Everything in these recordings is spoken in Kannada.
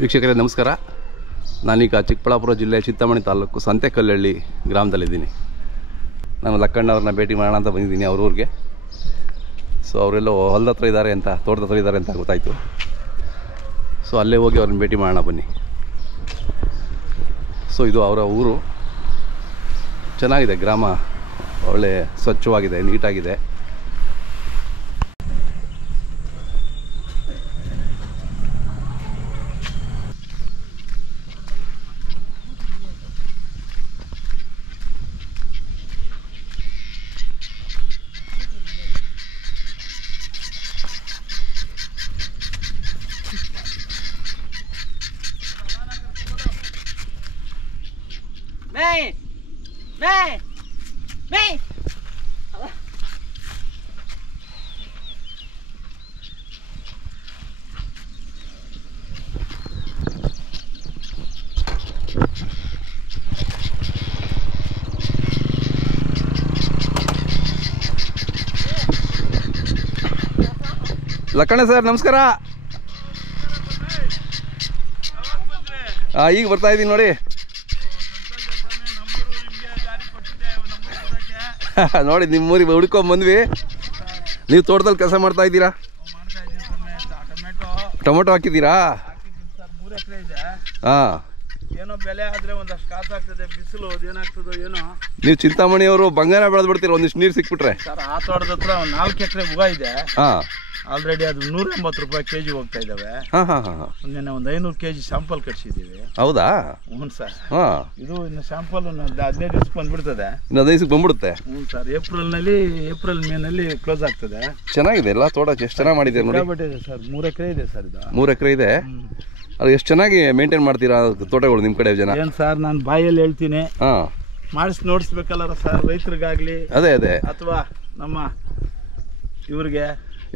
ವೀಕ್ಷಕರೇ ನಮಸ್ಕಾರ. ನಾನೀಗ ಚಿಕ್ಕಬಳ್ಳಾಪುರ ಜಿಲ್ಲೆ ಚಿಂತಾಮಣಿ ತಾಲೂಕು ಸಂತೆಕಲ್ಲಹಳ್ಳಿ ಗ್ರಾಮದಲ್ಲಿದ್ದೀನಿ. ನಾನು ಲಕ್ಕಣ್ಣವ್ರನ್ನ ಭೇಟಿ ಮಾಡೋಣ ಅಂತ ಬಂದಿದ್ದೀನಿ ಅವ್ರ ಊರಿಗೆ. ಸೊ ಅವರೆಲ್ಲೋ ಹೊಲದ ಹತ್ರ ಇದ್ದಾರೆ ಅಂತ, ತೋಟದ ಹತ್ರ ಇದ್ದಾರೆ ಅಂತ ಗೊತ್ತಾಯಿತು. ಸೊ ಅಲ್ಲೇ ಹೋಗಿ ಅವ್ರನ್ನ ಭೇಟಿ ಮಾಡೋಣ ಬನ್ನಿ. ಸೊ ಇದು ಅವರ ಊರು. ಚೆನ್ನಾಗಿದೆ, ಗ್ರಾಮ ಒಳ್ಳೆ ಸ್ವಚ್ಛವಾಗಿದೆ, ನೀಟಾಗಿದೆ. ಲಕ್ಕಣ್ಣ ಸರ್ ನಮಸ್ಕಾರ. ಈಗ ಬರ್ತಾ ಇದ್ದೀನಿ ನೋಡಿ. ನೋಡಿ ನಿಮ್ಮೂರಿಗೆ ಹುಡ್ಕೊಂಬಂದ್ವಿ. ನೀವು ತೋಟದಲ್ಲಿ ಕೆಲಸ ಮಾಡ್ತಾ ಇದ್ದೀರಾ? ಟೊಮೊಟೊ ಹಾಕಿದ್ದೀರಾ? ಹಾಂ. ಏನೋ ಬೆಲೆ ಆದ್ರೆ ಒಂದಷ್ಟು ಕಾಸು ಆಗ್ತದೆ, ಬಿಸಿಲು ಏನಾಗ್ತದೋ ಏನೋ. ನೀವು ಚಿಂತಾಮಣಿಯವರು ಬಂಗಾರ ಬೆಳೆದು ಬಿಡ್ತೀರ ಒಂದಿಷ್ಟು ನೀರು ಸಿಕ್ಬಿಟ್ರೆ. ಸರ್ ಆ ತೋಟದ ಹತ್ರ ಒಂದು 4 ಎಕರೆ ಹೂವು ಇದೆ. ಹಾಂ. ಆಲ್ರೆಡಿ ಅದು 180 ರೂಪಾಯಿ ಕೆಜಿ ಹೋಗ್ತಾ ಇದ್ದಾವೆ. ಹಾಂ ಹಾಂ ಹಾಂ. ನಿನ್ನೆ ಒಂದು 500 ಕೆಜಿ ಸ್ಯಾಂಪಲ್ ಕಟ್ಸಿದ್ದೀವಿ. ಹೌದಾ? ಹ್ಞೂ ಸರ್. ಹಾಂ. ಇದು ಇನ್ನು ಸ್ಯಾಂಪಲ್ 15 ದಿವಸಕ್ಕೆ ಬಂದ್ಬಿಡ್ತದೆ. ಇನ್ನು 15 ದಿವಸಕ್ಕೆ ಬಂದ್ಬಿಡುತ್ತೆ. ಹ್ಞೂ ಸರ್. ಏಪ್ರಿಲ್ ಮೇನಲ್ಲಿ ಕ್ಲೋಸ್ ಆಗ್ತದೆ. ಚೆನ್ನಾಗಿದೆ ಎಲ್ಲ ತೋಟ, ಎಷ್ಟು ಚೆನ್ನಾಗಿ ಮಾಡಿದ್ದೀರಿ ನೋಡಿ. ಇದೆ ಸರ್, 3 ಎಕರೆ ಇದೆ ಸರ್ ಇದು. 3 ಎಕರೆ ಇದೆ. ಅದು ಎಷ್ಟು ಚೆನ್ನಾಗಿ ಮೇಂಟೈನ್ ಮಾಡ್ತೀರಾ ತೋಟಗಳು ನಿಮ್ಮ ಕಡೆ ಜನ? ಏನು ಸರ್, ನಾನು ಬಾಯಲ್ಲಿ ಹೇಳ್ತೀನಿ. ಹಾಂ. ಮಾಡಿಸಿ ನೋಡಿಸ್ಬೇಕಲ್ಲ ಸರ್, ರೈತರಿಗಾಗಲಿ ಅದೇ ಅದೇ ಅಥವಾ ನಮ್ಮ ಇವ್ರಿಗೆ.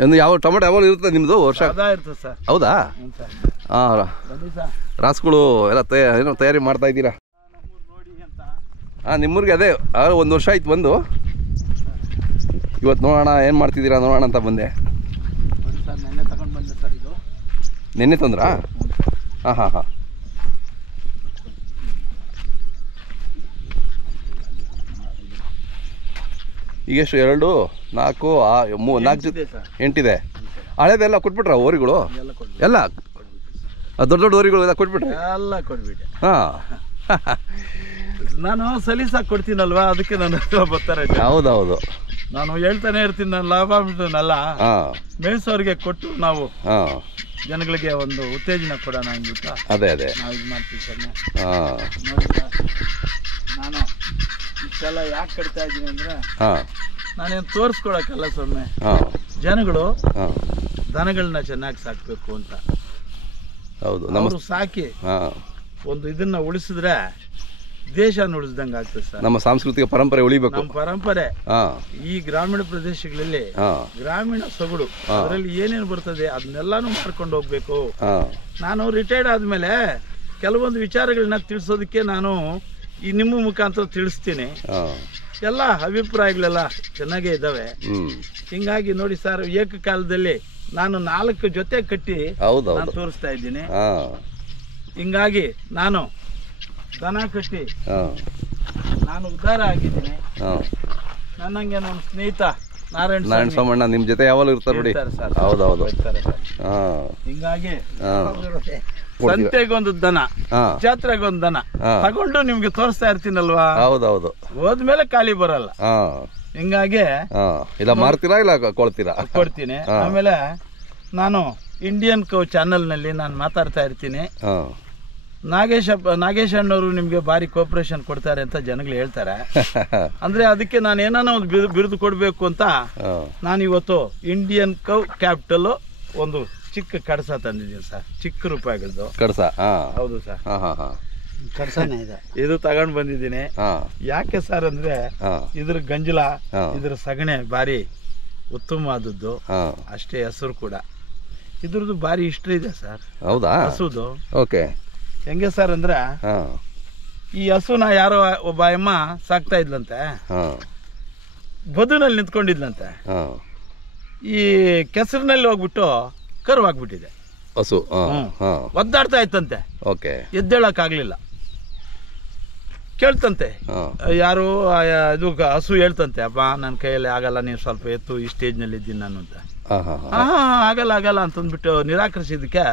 ಒಂದು ಯಾವ ಟೊಮೆಟೊ ಯಾವಾಗ ಇರ್ತದೆ ನಿಮ್ಮದು ವರ್ಷ? ಅದ ಇರ್ತದೆ ಸರ್. ಹೌದಾ? ಹಾಂ. ಬನ್ನಿ ಸರ್. ರಾಸುಗಳು ಎಲ್ಲ ಏನೋ ತಯಾರಿ ಮಾಡ್ತಾ ಇದ್ದೀರಾ? ಹಾಂ, ನಿಮ್ಮೂರಿಗೆ ಅದೇ ಒಂದು ವರ್ಷ ಆಯ್ತು ಬಂದು. ಇವತ್ತು ನೋಡೋಣ ಏನು ಮಾಡ್ತಿದ್ದೀರಾ ನೋಡೋಣ ಅಂತ ಬಂದೆ. ನೋಡಿ ಸರ್, ನೆನ್ನೆ ತಗೊಂಡು ಬಂದೆ ಸರ್ ಇದು. ನೆನ್ನೆ ತಂದ್ರಾ? ಹಾಂ ಹಾಂ ಹಾಂ. ಈಗ ಎಷ್ಟು? 2, 4, 4 8 ಹಳೇದೆಲ್ಲ ಕೊಟ್ಬಿಟ್ರ ಓರಿಗಳು ಎಲ್ಲ? ದೊಡ್ಡ ದೊಡ್ಡ ಓರಿಗಳು ಎಲ್ಲ ಕೊಟ್ಬಿಟ್ರೆ? ಎಲ್ಲ ಕೊಟ್ಬಿಟ್ಟೆ. ಹಾಂ. ನಾನು ಸಲೀಸಾಗಿ ಕೊಡ್ತೀನಲ್ವಾ, ಅದಕ್ಕೆ ನನ್ನ ಬರ್ತಾರೆ. ಹೌದೌದು, ನಾನು ಹೇಳ್ತಾನೆ ಇರ್ತೀನಿ, ನಾನು ಲಾಭ ಬಿಟ್ಟನಲ್ಲ. ಮೇಯ್ಸೋರಿಗೆ ಕೊಟ್ಟು ನಾವು ಜನಗಳಿಗೆ ಒಂದು ಉತ್ತೇಜನ ಕೊಡೋಣ ಅಂದ್ಬಿಟ್ಟು ಅದೇ ಅದೇ ನಾವು ಇದು ಮಾಡ್ತೀವಿ ಸರ್. ಹಾಂ. ನೋಡಿ ಸರ್, ನಾನು ಇಷ್ಟೆಲ್ಲ ಯಾಕೆ ಕಟ್ತಾ ಇದ್ದೀನಿ ಅಂದರೆ, ನಾನೇನು ತೋರಿಸ್ಕೊಳಕ್ಕಲ್ಲ ಸೊಮ್ಮೆ. ಜನಗಳು ದನಗಳನ್ನ ಚೆನ್ನಾಗಿ ಸಾಕಬೇಕು ಅಂತ. ಹೌದು, ಅವರು ಸಾಕಿ ಒಂದು ಇದನ್ನ ಉಳಿಸಿದ್ರೆ ದೇಶನ ಉಳಿಸ್ದಂಗೆ ಆಗ್ತದೆ ಸರ್. ನಮ್ಮ ಸಾಂಸ್ಕೃತಿಕ ಪರಂಪರೆ ಉಳಿಬೇಕು. ನಮ್ಮ ಪರಂಪರೆ ಈ ಗ್ರಾಮೀಣ ಪ್ರದೇಶಗಳಲ್ಲಿ ಗ್ರಾಮೀಣ ಸೊಗಡು, ಅದರಲ್ಲಿ ಏನೇನು ಬರ್ತದೆ ಅದನ್ನೆಲ್ಲಾನು ಮಾಡ್ಕೊಂಡು ಹೋಗ್ಬೇಕು. ನಾನು ರಿಟೈರ್ಡ್ ಆದ್ಮೇಲೆ ಕೆಲವೊಂದು ವಿಚಾರಗಳನ್ನ ತಿಳಿಸೋದಕ್ಕೆ ನಾನು ಈ ನಿಮ್ಮ ಮುಖಾಂತರ ತಿಳಿಸ್ತೀನಿ. ಎಲ್ಲ ಅಭಿಪ್ರಾಯಗಳೆಲ್ಲ ಚೆನ್ನಾಗೇ ಇದ್ದಾವೆ. ಹಿಂಗಾಗಿ ನೋಡಿ ಸರ್, ಏಕಕಾಲದಲ್ಲಿ ನಾನು 4 ಜೊತೆ ಕಟ್ಟಿ ನಾನು ತೋರಿಸ್ತಾ ಇದ್ದೀನಿ. ಹಿಂಗಾಗಿ ನಾನು ದನ ಕಟ್ಟಿ ನಾನು ಉದ್ಧಾರ ಆಗಿದ್ದೀನಿ. ನನ್ನಂಗೆ ನನ್ನ ಸ್ನೇಹಿತ ನಾರಾಯಣ ಸ್ವಾಮಣ್ಣ ನಿಮ್ಮ ಜೊತೆ ಯಾವಾಗಲೂ ಇರ್ತಾರೆ ನೋಡಿ. ಹೌದೌದು. ಹಿಂಗಾಗಿ ಸಂತೆಗೊಂದು ದನ, ಜಾತ್ರೆಗೊಂದು ದನ ತಗೊಂಡು ನಿಮ್ಗೆ ತೋರಿಸ್ತಾ ಇರ್ತೀನಲ್ವಾ. ಹೌದೌದು. ಹೋದ್ಮೇಲೆ ಖಾಲಿ ಬರಲ್ಲ. ಹಿಂಗಾಗಿ ಇಲ್ಲ ಮಾರ್ತೀರಾ ಇಲ್ಲ ಕೊಡ್ತೀರಾ? ಕೊಡ್ತೀನಿ. ಆಮೇಲೆ ನಾನು ಇಂಡಿಯನ್ ಕೌ ಚಾನೆಲ್ ನಲ್ಲಿ ನಾನು ಮಾತಾಡ್ತಾ ಇರ್ತೀನಿ. ನಾಗೇಶ್ ಅಣ್ಣವರು ನಿಮ್ಗೆ ಭಾರಿ ಕೋಪರೇಷನ್ ಕೊಡ್ತಾರೆ ಅಂತ ಜನಗಳು ಹೇಳ್ತಾರೆ. ಅಂದ್ರೆ ಅದಕ್ಕೆ ನಾನು ಏನಾನ ಒಂದು ಬಿರುದು ಕೊಡ್ಬೇಕು ಅಂತ ನಾನು ಇವತ್ತು ಇಂಡಿಯನ್ ಕೌ ಕ್ಯಾಪಿಟಲ್ ಒಂದು ಚಿಕ್ಕ ಕಡಸ ತಂದಿದ್ದೀನಿ ಸರ್. ಚಿಕ್ಕ ರೂಪಾಯಿಗಳದ್ದು ಕಡಸ. ಹೌದು ಸರ್, ಕಡಸನೇ ಇದೆ. ಇದು ತಗೊಂಡ್ ಬಂದಿದ್ದೀನಿ. ಯಾಕೆ ಸರ್ ಅಂದ್ರೆ ಇದ್ರ ಗಂಜಲ, ಇದ್ರ ಸಗಣೆ ಭಾರಿ ಉತ್ತಮವಾದದ್ದು. ಅಷ್ಟೇ ಹೆಸರು ಕೂಡ ಇದ್ರದ್ದು ಭಾರಿ ಹಿಸ್ಟ್ರಿ ಇದೆ ಸರ್. ಹೌದಾ? ಹಸುದು. ಓಕೆ. ಹೆಂಗೆ ಸರ್ ಅಂದ್ರೆ ಈ ಹಸುನ ಯಾರೋ ಒಬ್ಬ ಅಮ್ಮ ಸಾಕ್ತಾ ಇದ್ಲಂತೆ, ಬದುನಲ್ಲಿ ನಿಂತ್ಕೊಂಡಿದ್ಲಂತೆ. ಈ ಕೆಸರಿನಲ್ಲಿ ಹೋಗ್ಬಿಟ್ಟು ಕರುವಾಗ್ಬಿಟ್ಟಿದೆ. ಹಸು ಒದ್ದಾಡ್ತಾ ಇತ್ತಂತೆ. ಓಕೆ. ಎದ್ದೇಳಕ್ಕಾಗ್ಲಿಲ್ಲ. ಕೇಳ್ತಂತೆ ಯಾರು ಇದು ಹಸು ಹೇಳ್ತಂತೆ, ಅಪ್ಪ ನನ್ನ ಕೈಯಲ್ಲಿ ಆಗಲ್ಲ, ನೀವು ಸ್ವಲ್ಪ ಎತ್ತು, ಈ ಸ್ಟೇಜ್ನಲ್ಲಿ ಇದ್ದೀನಿ ನಾನು ಅಂತ. ಆಗಲ್ಲ ಆಗಲ್ಲ ಅಂತಂದ್ಬಿಟ್ಟು ನಿರಾಕರಿಸಿದಕ್ಕೆ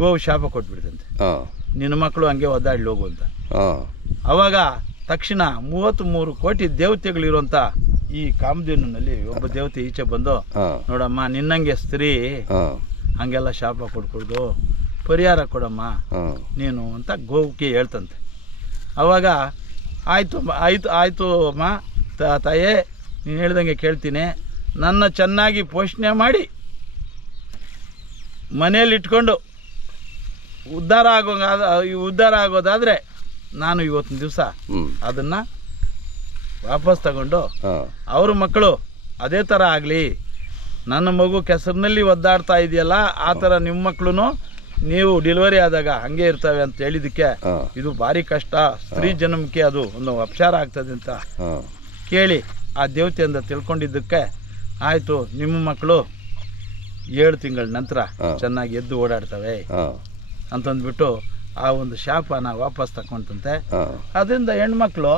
ಗೋವು ಶಾಪ ಕೊಟ್ಬಿಡ್ತಂತೆ, ನಿನ್ನ ಮಕ್ಕಳು ಹಂಗೆ ಒದ್ದಾಡ್ಲಿ ಹೋಗು ಅಂತ. ಅವಾಗ ತಕ್ಷಣ 33 ಕೋಟಿ ದೇವತೆಗಳಿರುವಂತ ಈ ಕಾಮಧೇನುನಲ್ಲಿ ಒಬ್ಬ ದೇವತೆ ಈಚೆ ಬಂದು, ನೋಡಮ್ಮ ನಿನ್ನಂಗೆ ಸ್ತ್ರೀ ಹಂಗೆಲ್ಲ ಶಾಪ ಕೊಡ್ಕೊಳ್ದು, ಪರಿಹಾರ ಕೊಡಮ್ಮ ನೀನು ಅಂತ ಗೋವುಕ್ಕೆ ಹೇಳ್ತಂತೆ. ಅವಾಗ ಆಯ್ತು ಆಯ್ತು ಆಯ್ತು ಅಮ್ಮ ತಾಯೇ, ನೀನು ಹೇಳ್ದಂಗೆ ಕೇಳ್ತೀನಿ, ನನ್ನ ಚೆನ್ನಾಗಿ ಪೋಷಣೆ ಮಾಡಿ ಮನೆಯಲ್ಲಿ ಇಟ್ಕೊಂಡು ಉದ್ಧಾರ ಆಗೋದಾದ್ರೆ ನಾನು ಇವತ್ತಿನ ದಿವಸ ಅದನ್ನ ವಾಪಸ್ ತಗೊಂಡು ಅವ್ರ ಮಕ್ಕಳು ಅದೇ ಥರ ಆಗಲಿ, ನನ್ನ ಮಗು ಕೆಸರಿನಲ್ಲಿ ಒದ್ದಾಡ್ತಾ ಇದೆಯಲ್ಲ ಆ ಥರ ನಿಮ್ಮ ಮಕ್ಕಳು ನೀವು ಡೆಲಿವರಿ ಆದಾಗ ಹಂಗೆ ಇರ್ತವೆ ಅಂತ ಹೇಳಿದಕ್ಕೆ, ಇದು ಭಾರಿ ಕಷ್ಟ, ಸ್ತ್ರೀ ಜನ್ಮಕ್ಕೆ ಅದು ಒಂದು ಅಪಚಾರ ಆಗ್ತದೆ ಅಂತ ಕೇಳಿ ಆ ದೇವತೆಯಿಂದ ತಿಳ್ಕೊಂಡಿದ್ದಕ್ಕೆ, ಆಯಿತು ನಿಮ್ಮ ಮಕ್ಕಳು 7 ತಿಂಗಳ ನಂತರ ಚೆನ್ನಾಗಿ ಎದ್ದು ಓಡಾಡ್ತವೆ ಅಂತಂದ್ಬಿಟ್ಟು ಆ ಒಂದು ಶಾಪನ ವಾಪಸ್ ತಕೊಂತಂತೆ. ಅದರಿಂದ ಹೆಣ್ಮಕ್ಳು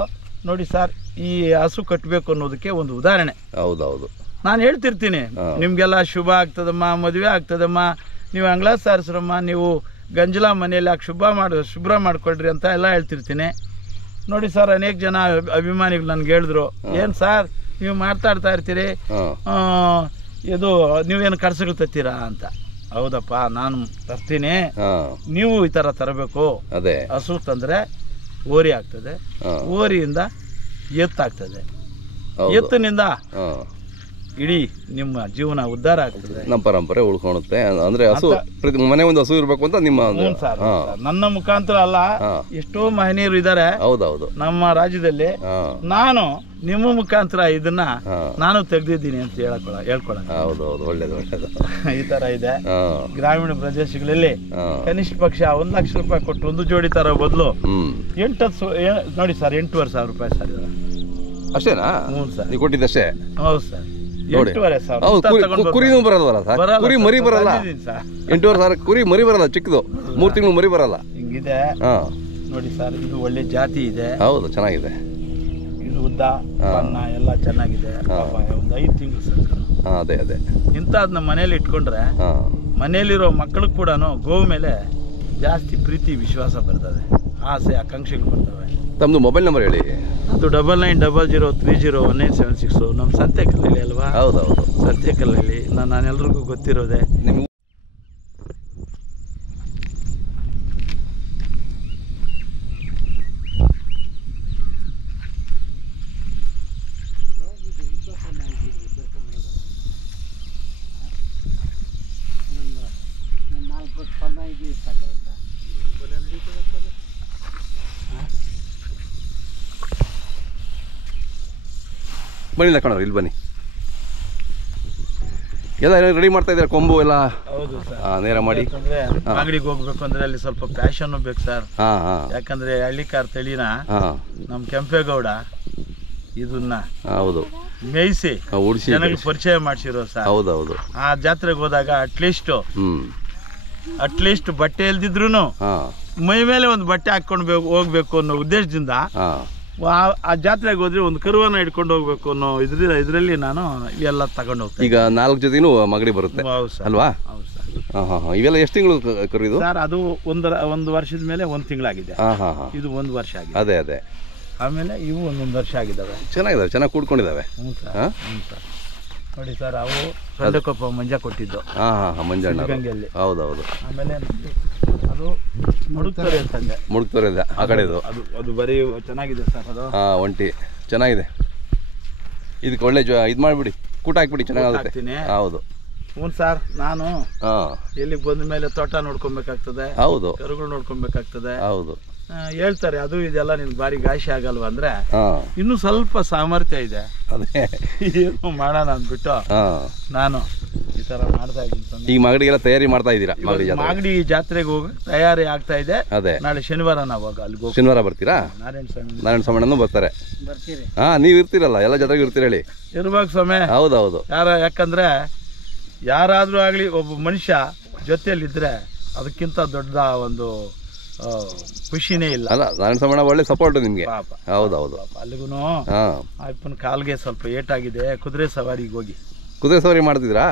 ನೋಡಿ ಸರ್, ಈ ಹಸು ಕಟ್ಟಬೇಕು ಅನ್ನೋದಕ್ಕೆ ಒಂದು ಉದಾಹರಣೆ. ಹೌದೌದು. ನಾನು ಹೇಳ್ತಿರ್ತೀನಿ, ನಿಮ್ಗೆಲ್ಲ ಶುಭ ಆಗ್ತದಮ್ಮ, ಮದುವೆ ಆಗ್ತದಮ್ಮ, ನೀವು ಅಂಗ್ಳ ಸಾರಿಸ್ರಮ್ಮ, ನೀವು ಗಂಜಲ ಮನೆಯಲ್ಲಿ ಶುಭ್ರ ಮಾಡ್ಕೊಳ್ರಿ ಅಂತ ಎಲ್ಲ ಹೇಳ್ತಿರ್ತೀನಿ. ನೋಡಿ ಸರ್, ಅನೇಕ ಜನ ಅಭಿಮಾನಿಗಳು ನನ್ಗೆ ಹೇಳಿದ್ರು, ಏನು ಸರ್ ನೀವು ಮಾತಾಡ್ತಾ ಇರ್ತೀರಿ, ಇದು ನೀವೇನು ಕರ್ಸಗಳು ತತ್ತೀರಾ ಅಂತ. ಹೌದಪ್ಪ, ನಾನು ತರ್ತೀನಿ, ನೀವು ಈ ತರ ತರಬೇಕು. ಅದೇ ಹಸು ತಂದ್ರೆ ಓರಿ ಆಗ್ತದೆ, ಓರಿಯಿಂದ ಎತ್ತಾಗ್ತದೆ, ಎತ್ತಿನಿಂದ ಇಡೀ ನಿಮ್ಮ ಜೀವನ ಉದ್ಧಾರ ಆಗ್ತದೆ, ನಮ್ಮ ಪರಂಪರೆ ಉಳ್ಕೊಳುತ್ತೆ. ಅಂದ್ರೆ ಹಸು ಪ್ರತಿ ಮನೆ ಒಂದು ಹಸು ಇರ್ಬೇಕು ಅಂತ ನಿಮ್ಮ ನನ್ನ ಮುಖಾಂತರ ಅಲ್ಲ, ಎಷ್ಟೋ ಮಹನೀಯರು ಇದ್ದಾರೆ ನಮ್ಮ ರಾಜ್ಯದಲ್ಲಿ. ನಾನು ನಿಮ್ಮ ಮುಖಾಂತರ ಇದನ್ನ ನಾನು ತೆಗ್ದಿದ್ದೀನಿ ಅಂತ ಹೇಳ್ಕೊಳ. ಹೌದೌದು, ಒಳ್ಳೇದು ಒಳ್ಳೇದು. ಈ ತರ ಇದೆ. ಗ್ರಾಮೀಣ ಪ್ರದೇಶಗಳಲ್ಲಿ ಕನಿಷ್ಠ ಪಕ್ಷ 1 ಲಕ್ಷ ರೂಪಾಯಿ ಕೊಟ್ಟು ಒಂದು ಜೋಡಿ ತರ ಬದಲು 8 ನೋಡಿ ಸರ್, 8,500 ರೂಪಾಯಿ ಸರ್. ಅಷ್ಟೇನಾ? ಹ್ಞೂ ಸರ್, ನೀವು ಕೊಟ್ಟಿದ್ದಷ್ಟೇ. ಹೌದು ಸರ್, ಕುರಿನೂ ಬರಲ್ವಲ್ಲ ಸರ್, ಕುರಿ ಮರಿ ಬರಲ್ಲ. 8,500 ಕುರಿ ಮರಿ ಬರಲ್ಲ, ಚಿಕ್ಕದು 3 ತಿಂಗಳು ಮರಿ ಬರಲ್ಲ. ಹಿಂಗಿದೆ ನೋಡಿ ಸರ್, ಇದು ಒಳ್ಳೆ ಜಾತಿ ಇದೆ. ಹೌದು, ಚೆನ್ನಾಗಿದೆ. ಇದು ಉದ್ದ ಬಣ್ಣ ಎಲ್ಲ ಚೆನ್ನಾಗಿದೆ. ಒಂದು 5 ತಿಂಗಳು ಸರ್. ಅದೇ ಅದೇ ಇಂಥದ್ನ ಮನೇಲಿ ಇಟ್ಕೊಂಡ್ರೆ ಮನೇಲಿರೋ ಮಕ್ಕಳು ಕೂಡ ಗೋವು ಮೇಲೆ ಜಾಸ್ತಿ ಪ್ರೀತಿ ವಿಶ್ವಾಸ ಬರ್ತದೆ, ಆಸೆ ಆಕಾಂಕ್ಷೆಗಳು ಬರ್ತವೆ. ತಮ್ಮದು ಮೊಬೈಲ್ ನಂಬರ್ ಹೇಳಿ. ಅದು 9900301876. ನಮ್ಮ ಸಂತೆಕಲ್ಲಲ್ಲಿ ಅಲ್ವಾ? ಹೌದೌದು, ಸಂತೆಕಲ್ಲಲ್ಲಿ. ನಾನೆಲ್ರಿಗೂ ಗೊತ್ತಿರೋದೆ. ನಿಮ್ಗೆ ಬನ್ನಿಲ್ಲ ಕಣವ್ರು, ಇಲ್ಲಿ ಬನ್ನಿ. ಎಲ್ಲ ರೆಡಿ ಮಾಡ್ತಾ ಇದ್ದಾರೆ, ಕೊಂಬು ಎಲ್ಲ. ಹೌದು ಸರ್, ನೇರ ಮಾಡಿ. ಅಂಗಡಿಗೆ ಹೋಗ್ಬೇಕು ಅಂದ್ರೆ ಅಲ್ಲಿ ಸ್ವಲ್ಪ ಪ್ಯಾಷನ್ ಬೇಕು ಸರ್. ಯಾಕಂದ್ರೆ ಹಳ್ಳಿಕಾರ್ ತಳಿನ ನಮ್ ಕೆಂಪೇಗೌಡ ಇದನ್ನ ಹೌದು ಮೇಯಿಸಿ ಜನಕ್ಕೆ ಪರಿಚಯ ಮಾಡಿಸಿರೋ ಸರ್. ಹೌದೌದು. ಆ ಜಾತ್ರೆಗೆ ಹೋದಾಗ ಅಟ್ಲೀಸ್ಟ್ ಬಟ್ಟೆ ಇಲ್ದಿದ್ರು ಮೈ ಮೇಲೆ ಒಂದು ಬಟ್ಟೆ ಹಾಕೊಂಡು ಹೋಗ್ಬೇಕು ಅನ್ನೋ ಉದ್ದೇಶದಿಂದ ಆ ಜಾತ್ರೆಗೆ ಹೋದ್ರೆ ಒಂದು ಕರುವನ್ನ ಇಟ್ಕೊಂಡು ಹೋಗ್ಬೇಕು ಅನ್ನೋ ಇದರಲ್ಲಿ ನಾನು ಎಲ್ಲ ತಗೊಂಡು ಹೋಗ್ತೀನಿ. ಈಗ 4 ಜೊತೆನೂ ಮಗಡಿ ಬರುತ್ತೆ ಅಲ್ವಾ? ಹೌದು ಸರ್. ಇವೆಲ್ಲ ಎಷ್ಟು ತಿಂಗಳು ಕರು ಇದು ಸರ್? ಅದು ಒಂದು ವರ್ಷದ ಮೇಲೆ 1 ತಿಂಗಳಾಗಿದೆ. ಇದು 1 ವರ್ಷ ಆಗಿದೆ. ಅದೇ ಅದೇ. ಆಮೇಲೆ ಇವು 1 ವರ್ಷ ಆಗಿದ್ದಾವೆ. ಚೆನ್ನಾಗಿದ್ದಾವೆ, ಚೆನ್ನಾಗಿ ಕೂಡ್ಕೊಂಡಿದ್ದಾವೆ. ಹ್ಞೂ ಸರ್. ನೋಡಿ ಸರ್, ಅವು ಸಂಡಕೊಪ್ಪ ಮಂಜ ಕೊಟ್ಟಿದ್ದು. ಮಂಜ ಗಂಗೆಯಲ್ಲಿ. ಹೌದೌದು. ಆಮೇಲೆ ಅದು ಮುಡುಕ್ತೊರೆ ಅಂತಂದೆ. ಮುಡುಕ್ತೊರೆ ಆ ಕಡೆದು. ಅದು ಬರೀ ಚೆನ್ನಾಗಿದೆ ಸರ್. ಅದು ಒಂಟಿ ಚೆನ್ನಾಗಿದೆ. ಇದಕ್ಕೆ ಒಳ್ಳೆ ಇದು ಮಾಡಿಬಿಡಿ, ಕೂಟ ಹಾಕ್ಬಿಡಿ, ಚೆನ್ನಾಗುತ್ತೆ. ಹೌದು. ಹ್ಞೂ ಸರ್. ನಾನು ಎಲ್ಲಿಗೆ ಬಂದ ಮೇಲೆ ತೋಟ ನೋಡ್ಕೊಬೇಕಾಗ್ತದೆ. ಹೌದು. ಕರುಗಳು ನೋಡ್ಕೊಬೇಕಾಗ್ತದೆ. ಹೌದು. ಹೇಳ್ತಾರೆ ಅದು ಇದೆಲ್ಲ ನಿನ್ ಬಾರಿ ಗಾಶಿ ಆಗಲ್ವಾ ಅಂದ್ರೆ, ಇನ್ನು ಸ್ವಲ್ಪ ಸಾಮರ್ಥ್ಯ ಇದೆ, ಅದೇ ಏನು ಮಾಡೋಣ ಅಂದ್ಬಿಟ್ಟು ನಾನು ಈ ತರ ಮಾಡ್ತಾ ಇದ್ದೀನಿ. ಈಗ ಮಾಗಡಿಗೆಲ್ಲ ತಯಾರಿ ಮಾಡ್ತಾ ಇದ್ದೀರಾ? ಮಾಗಡಿ ಜಾತ್ರೆಗೆ ಹೋಗಿ ತಯಾರಿ ಆಗ್ತಾ ಇದೆ. ಅದೇ ನಾಳೆ ಶನಿವಾರ ನಾವು ಅಲ್ಲಿ ಶನಿವಾರ ಬರ್ತೀರಾ? ನಾರಾಯಣ ಸ್ವಾಮಿ ಬರ್ತಾರೆ. ನೀವ್ ಇರ್ತೀರಲ್ಲ, ಎಲ್ಲ ಜಾತ್ರೆಗೆ ಇರ್ತೀರ ಹೇಳಿ. ಇರ್ಬೇಕು ಸ್ವಾಮಿ. ಹೌದೌದು. ಯಾಕಂದ್ರೆ ಯಾರಾದರೂ ಆಗಲಿ ಒಬ್ಬ ಮನುಷ್ಯ ಜೊತೆಯಲ್ಲಿದ್ದರೆ ಅದಕ್ಕಿಂತ ದೊಡ್ಡ ಒಂದು ಖುಷಿನೇ ಇಲ್ಲ. ಅಲ್ಲ ನಾರಾಯಣ ಸ್ವಾಮಿ ಒಳ್ಳೆ ಸಪೋರ್ಟ್ ನಿಮಗೆ. ಪಾಪ ಹೌದೌದು. ಅಲ್ಲಿಗೂ ಅಪ್ಪನ ಕಾಲ್ಗೆ ಸ್ವಲ್ಪ ಏಟಾಗಿದೆ. ಕುದುರೆ ಸವಾರಿಗೆ ಹೋಗಿ ಕುದುರೆ ಸವಾರಿ ಮಾಡ್ತಿದ್ರಾ?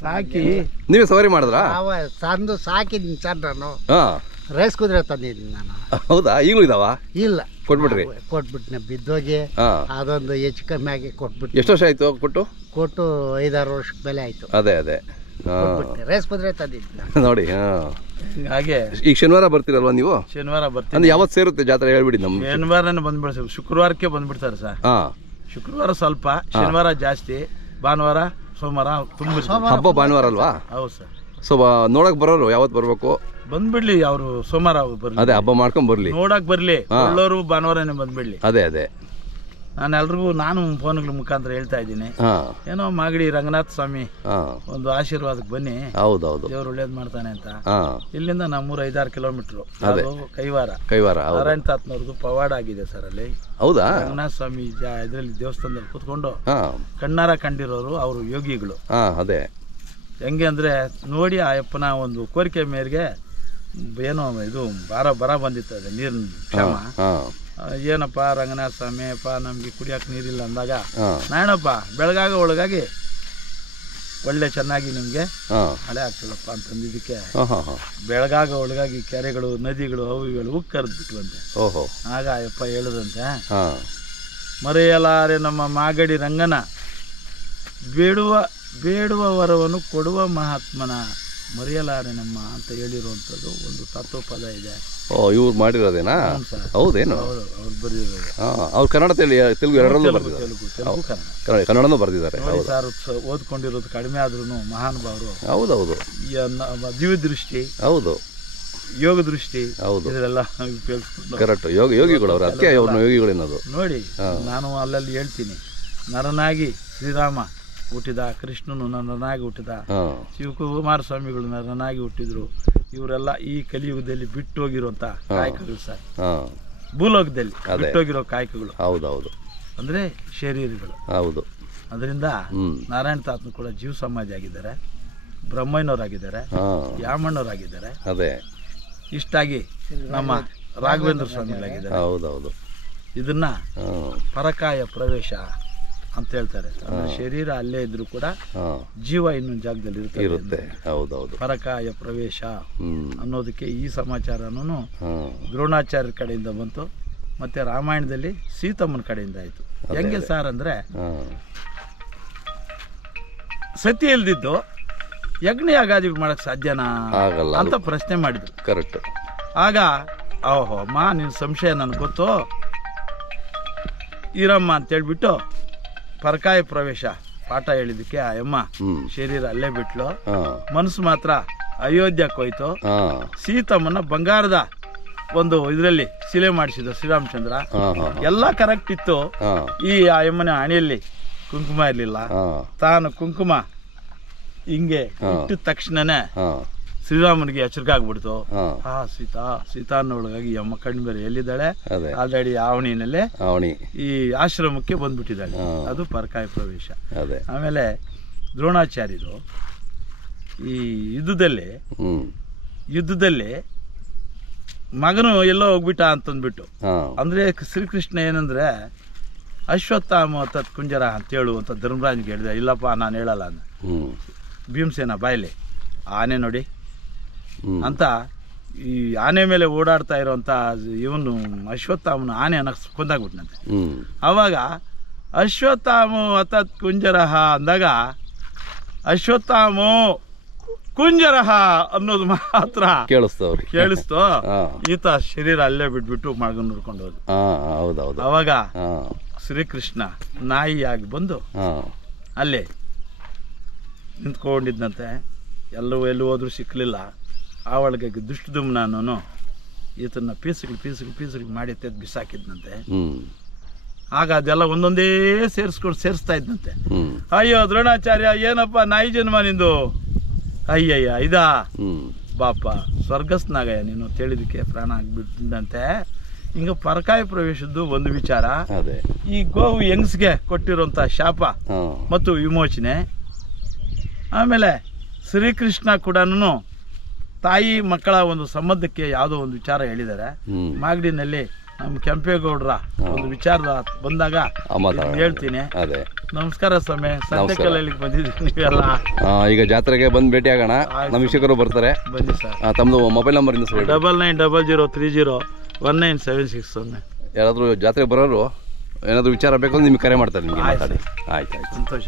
ಸಾಕಿ ನೀವೇ ಸವಾರಿ ಮಾಡಿದ್ರಾ? ತಂದು ಸಾಕಿದ್ದೀನಿ ಸರ್ ನಾನು. ಹಾಂ, ರೇಸ್ ಕುದುರೆ ತಂದಿದ್ದೀನಿ ನಾನು. ಹೌದಾ? ಈಗಲೂ ಇದಾವ? ಇಲ್ಲ, ಕೊಟ್ಬಿಟ್ರಿ? ಕೊಟ್ಬಿಟ್ನೆ ಬಿದ್ದೋಗಿ. ಅದೊಂದು ಹೆಚ್ಚು ಕಮ್ಮಿ ಆಗಿ ಕೊಟ್ಬಿಟ್ಟು. ಎಷ್ಟು ವರ್ಷ ಆಯ್ತು ಕೊಟ್ಟು? 5-6 ವರ್ಷಕ್ಕೆ ಬೆಲೆ ಆಯ್ತು. ಅದೇ ರೇಸ್ ಕುದುರೆ ತಂದಿದ್ದೀನಿ ನೋಡಿ. ಹಾಗೆ ಈಗ ಶನಿವಾರ ಬರ್ತೀರಲ್ವಾ ನೀವು? ಶನಿವಾರ ಬರ್ತೀನಿ. ಅಂದ್ರೆ ಯಾವತ್ತು ಸೇರುತ್ತೆ ಜಾತ್ರೆ ಹೇಳ್ಬಿಡಿ. ನಮ್ಮ ಶನಿವಾರನೇ ಬಂದ್ಬಿಡ್ತಾರೆ, ಶುಕ್ರವಾರಕ್ಕೆ ಬಂದ್ಬಿಡ್ತಾರೆ ಸರ್. ಶುಕ್ರವಾರ ಸ್ವಲ್ಪ, ಶನಿವಾರ ಜಾಸ್ತಿ, ಭಾನುವಾರ ಸೋಮವಾರ ತುಂಬ. ಹಬ್ಬ ಭಾನುವಾರ ಅಲ್ವಾ? ಹೌದು ಸರ್. ಸೊ ನೋಡಕ್ ಬರೋರು ಯಾವತ್ತು ಬರ್ಬೇಕು? ಬಂದ್ಬಿಡ್ಲಿ, ಅವರು ಸೋಮವಾರ ಬರ್ಲಿ. ಅದೇ ಹಬ್ಬ ಮಾಡ್ಕೊಂಡ್ ಬರ್ಲಿ, ನೋಡಕ್ ಬರ್ಲಿ. ಒಳ್ಳೋರು ಭಾನುವಾರನೇ ಬಂದ್ಬಿಡ್ಲಿ. ಅದೇ ನಾನು ಎಲ್ರಿಗೂ ನಾನು ಫೋನ್ಗಳ ಮುಖಾಂತರ ಹೇಳ್ತಾ ಇದ್ದೀನಿ, ಏನೋ ಮಾಗಡಿ ರಂಗನಾಥ ಸ್ವಾಮಿ ಒಂದು ಆಶೀರ್ವಾದಕ್ಕೆ ಬನ್ನಿ. ಹೌದೌದು, ದೇವ್ರು ಒಳ್ಳೇದ್ ಮಾಡ್ತಾನೆ ಅಂತ. ಇಲ್ಲಿಂದ ನಮ್ಮೂರ 5-6 ಕಿಲೋಮೀಟರ್ ಕೈವಾರ ನಾರಾಯಣ ತಾತನವ್ರದ್ದು ಪವಾಡ ಆಗಿದೆ ಸರ್ ಅಲ್ಲಿ. ಹೌದಾ? ರಂಗನಾಥ ಸ್ವಾಮಿ ಇದ್ರಲ್ಲಿ ದೇವಸ್ಥಾನದಲ್ಲಿ ಕೂತ್ಕೊಂಡು ಕಣ್ಣಾರ ಕಂಡಿರೋರು ಅವರು ಯೋಗಿಗಳು. ಅದೇ ಹೆಂಗೆ ಅಂದ್ರೆ ನೋಡಿ, ಆ ಅಪ್ಪನ ಒಂದು ಕೋರಿಕೆ ಮೇರೆಗೆ ಏನೋ ಇದು ಬರ ಬಂದಿತ್ತು, ಅದೇ ನೀರಿನ ಕ್ಷಮ. ಏನಪ್ಪ ರಂಗನಾಥ ಸ್ವಾಮಿ ಅಪ್ಪ ನಮ್ಗೆ ಕುಡಿಯಕ್ಕೆ ನೀರಿಲ್ಲ ಅಂದಾಗ, ನಾನಪ್ಪ ಬೆಳಗಾಗ ಒಳಗಾಗಿ ಒಳ್ಳೆ ಚೆನ್ನಾಗಿ ನಿಮ್ಗೆ ಮಳೆ ಆಗ್ತದಪ್ಪ ಅಂತಂದಿದ್ದಕ್ಕೆ ಬೆಳಗಾಗ ಒಳಗಾಗಿ ಕೆರೆಗಳು ನದಿಗಳು ಅವು ಇವೆಲ್ಲ ಉಕ್ಕರ್ದ್ಬಿಟ್ವಂತೆ. ಆಗ ಅಪ್ಪ ಹೇಳದಂತೆ, ಮರೆಯಲಾರೆ ನಮ್ಮ ಮಾಗಡಿ ರಂಗನ ಬೇಡುವ ವರವನ್ನು ಕೊಡುವ ಮಹಾತ್ಮನ ಮರೆಯಲಾರೆ ನಮ್ಮ ಅಂತ ಹೇಳಿರುವಂಥದ್ದು ಒಂದು ತತ್ವಪದ ಇದೆ. ಇವ್ರು ಮಾಡಿರೋದೇನಾ? ಹೌದೇನು? ಅವ್ರು ಬರೆದಿರೋದು. ಅವ್ರು ಕನ್ನಡ ತೆಲುಗು ಎರಡರಲ್ಲೂ ಕನ್ನಡನೂ ಬರೆದಿದ್ದಾರೆ. ಸರ್ ಓದ್ಕೊಂಡಿರೋದು ಕಡಿಮೆ ಆದ್ರೂ ಮಹಾನುಭಾವರು. ಹೌದೌದು. ದಿವ್ಯ ದೃಷ್ಟಿ, ಹೌದು, ಯೋಗ ದೃಷ್ಟಿ, ಹೌದು, ಇದೆಲ್ಲ ಉಪಯೋಗಿಸ್ಕೊಂಡು ಕರೆಕ್ಟ್ ಯೋಗಿಗಳು ಅವರು. ಅದಕ್ಕೆ ಅವ್ರನ್ನ ಯೋಗಿಗಳು ಅನ್ನೋದು. ನೋಡಿ, ನಾನು ಅಲ್ಲಲ್ಲಿ ಹೇಳ್ತೀನಿ, ನರನಾಗಿ ಶ್ರೀರಾಮ ಹುಟ್ಟಿದ, ಕೃಷ್ಣನು ನರನಾಗಿ ಹುಟ್ಟಿದ, ಶಿವಕುಮಾರ ಸ್ವಾಮಿಗಳು ನರನಾಗಿ ಹುಟ್ಟಿದ್ರು. ಇವರೆಲ್ಲ ಈ ಕಲಿಯುಗದಲ್ಲಿ ಬಿಟ್ಟೋಗಿರುವಂತ ಕಾಯಕಗಳು ಸರ್, ಭೂಲೋಕದಲ್ಲಿ ಬಿಟ್ಟೋಗಿರೋ ಕಾಯಕಗಳು. ಹೌದೌದು, ಅಂದ್ರೆ ಶರೀರಗಳು. ಹೌದು. ಅದರಿಂದ ನಾರಾಯಣ ತಾತನು ಕೂಡ ಜೀವ ಸಮಾಧಿ ಆಗಿದ್ದಾರೆ, ಬ್ರಹ್ಮಯ್ಯನವರಾಗಿದ್ದಾರೆ, ಯಾಮಣ್ಣವರಾಗಿದ್ದಾರೆ. ಅದೇ ಇಷ್ಟಾಗಿ ನಮ್ಮ ರಾಘವೇಂದ್ರ ಸ್ವಾಮಿಗಳಾಗಿದ್ದಾರೆ. ಹೌದೌದು. ಇದನ್ನ ಪರಕಾಯ ಪ್ರವೇಶ ಅಂತ ಹೇಳ್ತಾರೆ. ಶರೀರ ಅಲ್ಲೇ ಇದ್ರು ಕೂಡ ಜೀವ ಇನ್ನೊಂದು ಜಾಗದಲ್ಲಿ ಇರುತ್ತೆ. ಹೌದೌದು. ಪರಕಾಯ ಪ್ರವೇಶ ಅನ್ನೋದಕ್ಕೆ ಈ ಸಮಾಚಾರನೂ ದ್ರೋಣಾಚಾರ್ಯರ ಕಡೆಯಿಂದ ಬಂತು, ಮತ್ತೆ ರಾಮಾಯಣದಲ್ಲಿ ಸೀತಮ್ಮನ ಕಡೆಯಿಂದ ಆಯ್ತು. ಹೆಂಗೆ ಸರ್ ಅಂದ್ರೆ, ಸತಿ ಇಲ್ದಿದ್ದು ಯಜ್ಞ ಯಾಗಾದಿಗಳು ಮಾಡಕ್ ಸಾಧ್ಯನಾ ಅಂತ ಪ್ರಶ್ನೆ ಮಾಡಿದ್ರು. ಕರೆಕ್ಟ್. ಆಗ ಓಹೋ ಅಮ್ಮ, ನಿನ್ ಸಂಶಯ ನನ್ಗೆ ಗೊತ್ತು ಇರಮ್ಮ ಅಂತೇಳ್ಬಿಟ್ಟು ಪರಕಾಯ ಪ್ರವೇಶ ಪಾಠ ಹೇಳಿದಕ್ಕೆ ಆ ಅಮ್ಮ ಶರೀರ ಅಲ್ಲೇ ಬಿಟ್ಲು, ಮನಸ್ಸು ಮಾತ್ರ ಅಯೋಧ್ಯಕ್ಕೆ ಹೋಯ್ತು. ಸೀತಮ್ಮನ ಬಂಗಾರದ ಒಂದು ಇದರಲ್ಲಿ ಶಿಲೆ ಮಾಡಿಸಿದ ಶ್ರೀರಾಮಚಂದ್ರ. ಎಲ್ಲ ಕರೆಕ್ಟ್ ಇತ್ತು. ಈ ಆ ಅಮ್ಮನ ಹಣೆಯಲ್ಲಿ ಕುಂಕುಮ ಇರ್ಲಿಲ್ಲ. ತಾನು ಕುಂಕುಮ ಹಿಂಗೆ ಇಟ್ಟ ತಕ್ಷಣನೇ ಶ್ರೀರಾಮನಿಗೆ ಎಚ್ಚರಿಕಾಗ್ಬಿಡ್ತು. ಸೀತಾ ಅನ್ನೋಳಗಾಗಿ ಅಮ್ಮ ಕಣ್ಣು ಬೇರೆ ಎಲ್ಲಿದ್ದಾಳೆ, ಆಲ್ರೆಡಿ ಆವಣಿನಲ್ಲೇ ಈ ಆಶ್ರಮಕ್ಕೆ ಬಂದ್ಬಿಟ್ಟಿದ್ದಾಳೆ. ಅದು ಪರಕಾಯ ಪ್ರವೇಶ. ಆಮೇಲೆ ದ್ರೋಣಾಚಾರ್ಯರು ಈ ಯುದ್ಧದಲ್ಲಿ ಮಗನು ಎಲ್ಲೋ ಹೋಗ್ಬಿಟ್ಟ ಅಂತಂದ್ಬಿಟ್ಟು, ಅಂದ್ರೆ ಶ್ರೀಕೃಷ್ಣ ಏನಂದ್ರೆ ಅಶ್ವತ್ಥಾಮ ತತ್ ಕುಂಜರ ಅಂತ ಹೇಳುವಂತ ಧರ್ಮರಾಜ್ಗೆ ಹೇಳಿದೆ. ಇಲ್ಲಪ್ಪ ನಾನು ಹೇಳಲ್ಲ ಅಂದ. ಭೀಮಸೇನ ಬಾಯ್ಲಿ ಆನೆ ನೋಡಿ ಅಂತ ಈ ಆನೆ ಮೇಲೆ ಓಡಾಡ್ತಾ ಇರೋಂಥ ಇವನು ಅಶ್ವತ್ಥಾಮನ ಆನೆ ಕೊಂದಾಗ್ಬಿಟ್ನಂತೆ. ಅವಾಗ ಅಶ್ವತ್ಥಾಮೋ ಅತತ್ ಕುಂಜರಹ ಅಂದಾಗ ಅಶ್ವತ್ಥಾಮೋ ಕುಂಜರಹ ಅನ್ನೋದು ಮಾತ್ರ ಕೇಳಿಸ್ತು. ಈತ ಶರೀರ ಅಲ್ಲೇ ಬಿಟ್ಬಿಟ್ಟು ಮಗನ ನೋಡ್ಕೊಂಡು ಹೋದ. ಅವಾಗ ಶ್ರೀಕೃಷ್ಣ ನಾಯಿಯಾಗಿ ಬಂದು ಅಲ್ಲೇ ನಿಂತ್ಕೊಂಡಿದ್ದಂತೆ. ಎಲ್ಲೂ ಹೋದ್ರೂ ಸಿಕ್ಕಲಿಲ್ಲ. ಆ ಒಳಗೆ ದುಷ್ಟದುಮ್ನನು ಈತನ ಪೀಸುಗಳು ಮಾಡಿ ತೆಗೆದು ಬಿಸಾಕಿದ್ನಂತೆ. ಆಗ ಅದೆಲ್ಲ ಒಂದೊಂದೇ ಸೇರಿಸ್ತಾ ಇದ್ದಂತೆ. ಅಯ್ಯೋ ದ್ರೋಣಾಚಾರ್ಯ, ಏನಪ್ಪ ನಾಯಿ ಜನ್ಮ ನಿಂದು, ಅಯ್ಯಯ್ಯ ಇದಾ ಬಾಪ ಸ್ವರ್ಗಸ್ನಾಗಯ್ಯ ನೀನು ತಿಳಿದಕ್ಕೆ ಪ್ರಾಣ ಆಗ್ಬಿಟ್ಟಂತೆ. ಹಿಂಗ ಪರಕಾಯ ಪ್ರವೇಶದ್ದು ಒಂದು ವಿಚಾರ. ಈ ಗೋವು ಹೆಂಗಸ್ಗೆ ಕೊಟ್ಟಿರುವಂತ ಶಾಪ ಮತ್ತು ವಿಮೋಚನೆ ಆಮೇಲೆ ಶ್ರೀಕೃಷ್ಣ ಕೂಡ ತಾಯಿ ಮಕ್ಕಳ ಒಂದು ಸಂಬಂಧಕ್ಕೆ ಯಾವುದೋ ಒಂದು ವಿಚಾರ ಹೇಳಿದ್ದಾರೆ. ಮಾಗಡಿನಲ್ಲಿ ನಮ್ಮ ಕೆಂಪೇಗೌಡರ ಒಂದು ವಿಚಾರದ ಬಂದಾಗ ಹೇಳ್ತೀನಿ. ನಮಸ್ಕಾರ ಸ್ವಾಮಿ, ಸಂತೆಕಲ್ಲಲ್ಲಿ ಬಂದಿದ್ದೀನಿ ನೀವೆಲ್ಲ. ಈಗ ಜಾತ್ರೆಗೆ ಬಂದು ಭೇಟಿ ಆಗೋಣ, ನಮ್ಮ ವೀಕ್ಷಕರು ಬರ್ತಾರೆ. ಬನ್ನಿ ಸರ್. ತಮ್ಮದು ಮೊಬೈಲ್ ನಂಬರ್ ಇಂದ ಸರ್ 9900301976. ಯಾರಾದರೂ ಜಾತ್ರೆಗೆ ಬರೋರು ಏನಾದರೂ ವಿಚಾರ ಬೇಕು ಅಂದ್ರೆ ನಿಮ್ಗೆ ಕರೆ ಮಾಡ್ತಾರೆ. ನಿಮಗೆ ಮಾತಾಡಿ. ಆಯ್ತು, ಸಂತೋಷ.